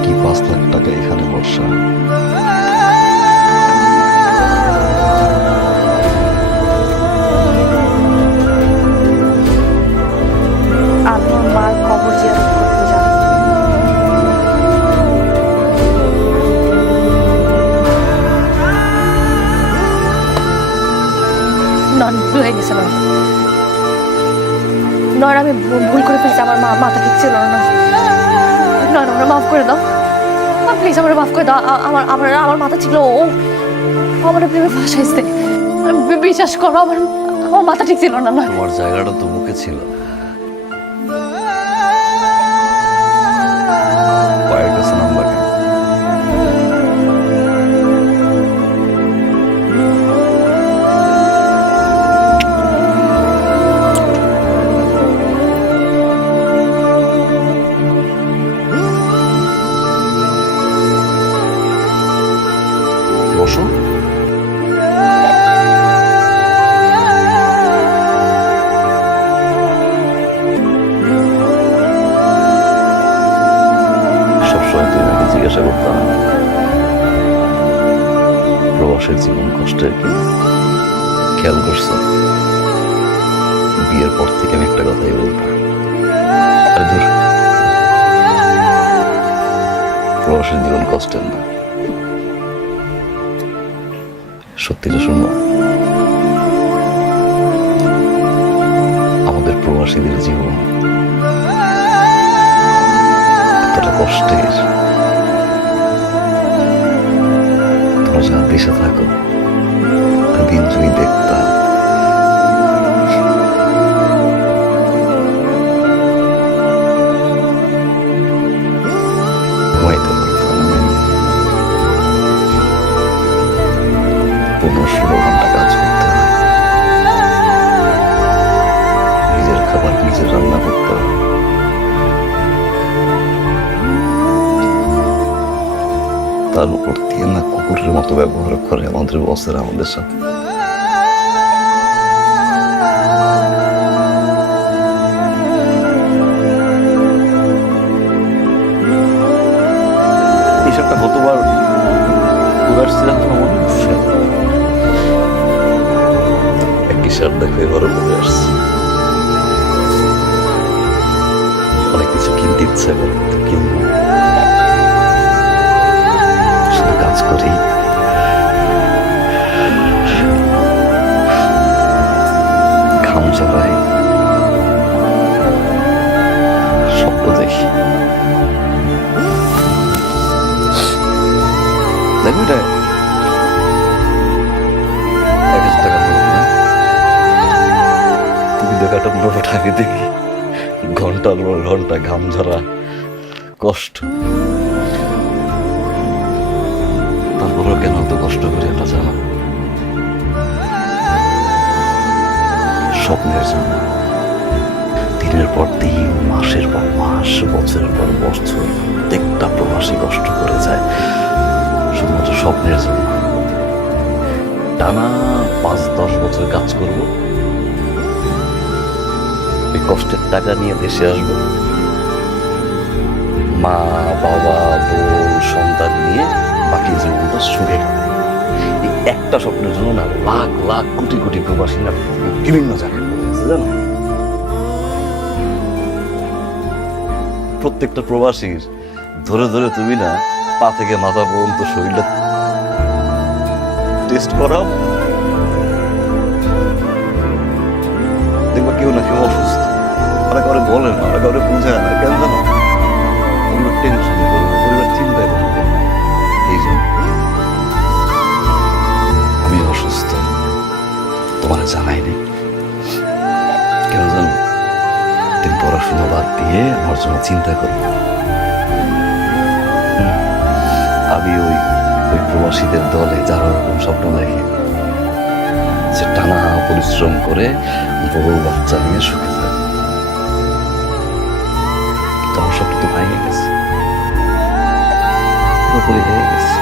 বাকি পাঁচ লাখ টাকা এখানে বর্ষা। আমি ভুল করে ফেলছি, আমার মা মাথা ঠিক ছিল না। নন আমরা মাফ করে দাও। প্লিজ আমার মাফ করে দাও। আমার আমার আমার মাথা ছিল ও আমার প্রেমে ফাঁসাইছে। বিশ্বাস করো, আমার আমার মাথা ঠিক ছিল না না। তোমার জায়গাটা তো মুখে ছিল বসো সবসময় জিজ্ঞাসা করতাম, প্রবাসের জীবন কষ্টের খেয়াল করছ? বিয়ের পর থেকে আমি একটা কথাই বলতাম প্রবাসের জীবন কষ্টের না। সত্যিটা শুনব আমাদের প্রবাসীদের জীবন এতটা কষ্টের। তোমরা যা দেশে থাকো দিন যদি দেখতাম নিজের খাবার নিজের রান্না করতে হয় তার উপর দিয়ে না কুকুরের মতো ব্যবহার করে আমাদের বসের আমাদের সাথে কতবার উদাসছিলাম তোমার মনে হচ্ছে একটি দেখে ঘরে বলে আসছি। অনেক কিছু কিনতে ইচ্ছা করে কিনবো শুধু কাজ করি। ঘাম ঝরাই। স্বপ্ন দেখো। দেখাটা নোট আগে দেখি। ঘণ্টার পর ঘণ্টা ঘাম ঝরা, কষ্ট। তারপরেও কেন এত কষ্ট করে এটা জানা স্বপ্নের জন্য। দিনের পর দিন, মাসের পর মাস, বছরের পর বছর, প্রত্যেকটা প্রবাসী কষ্ট করে যায়। শুধুমাত্র স্বপ্নের জন্য। টানা পাঁচ দশ বছর কাজ করব এই টাকা নিয়ে দেশে আসব। মা, বাবা, বোন, সন্তান নিয়ে বাকি জীবনটা সুখে এই একটা স্বপ্নের জন্য না লাখ লাখ কোটি কোটি প্রবাসী না বিভিন্ন জায়গায় প্রত্যেকটা প্রবাসীর ধরে ধরে তুমি না, পা থেকে মাথা পর্যন্ত শরীরটা টেস্ট করাও। দেখবা কেউ না কেউ অসুস্থ। ওরা কাউরে বলে না ওরা কাউরে বুঝায় না, কেন জানো? পরিবার টেনশন করবে পরিবার চিন্তায় করবে এই জন্য আমি অসুস্থ। তোমার জানাইনি কেন জানো? তুমি পড়াশোনা বাদ দিয়ে আমার জন্য চিন্তা করবে আমি ওই ওই প্রবাসীদের দলে যারা ওরকম স্বপ্ন দেখে, যে টানা পরিশ্রম করে বড় বাচ্চা নিয়ে সুখে থাকে। তোমার স্বপ্ন তো ভেঙে গেছে। পুরোপুরি গেছে।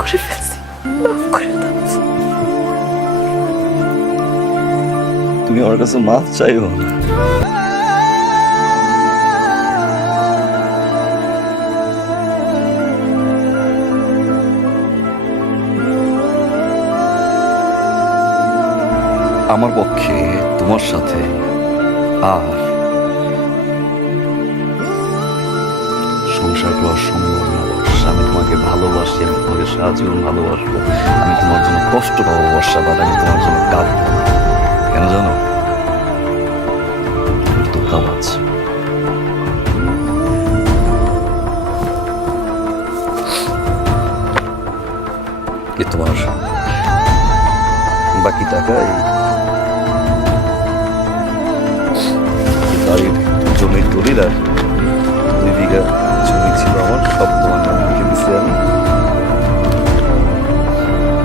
করে ফেলছি। করে তুমি আমার কাছে মাফ চাইও না। আমার পক্ষে, তোমার সাথে, আর সংসার করা সম্ভব না। আমি তোমাকে ভালোবাসি, আমি তোমাকে সারাজীবন ভালোবাসবো আমি তোমার জন্য কষ্ট পাবো, বর্ষা বাট আমি তোমার জন্য কাঁদবো। কেন জানো তো বাকি টাকা বাড়ির জমির দলিল দুই বিঘা জমি ছিল আমার, সব তোমার নামে লিখে দিচ্ছি আমি।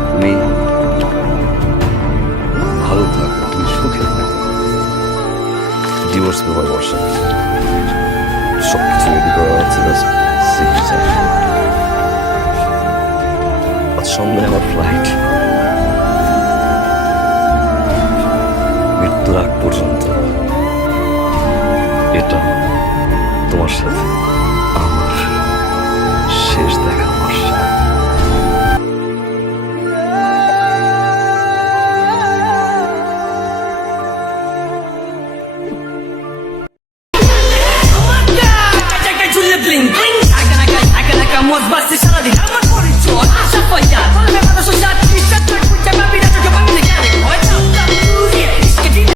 তুমি ভালো থাকো, তুমি সুখে থাকো। ডিভোর্স বর্ষা সব কিছু রেডি করা আজ আমার ফ্লাইট মৃত্যুর আগ তোমার সাথে আমার শেষ দেখা বর্ষা জায়গায় ঝুললে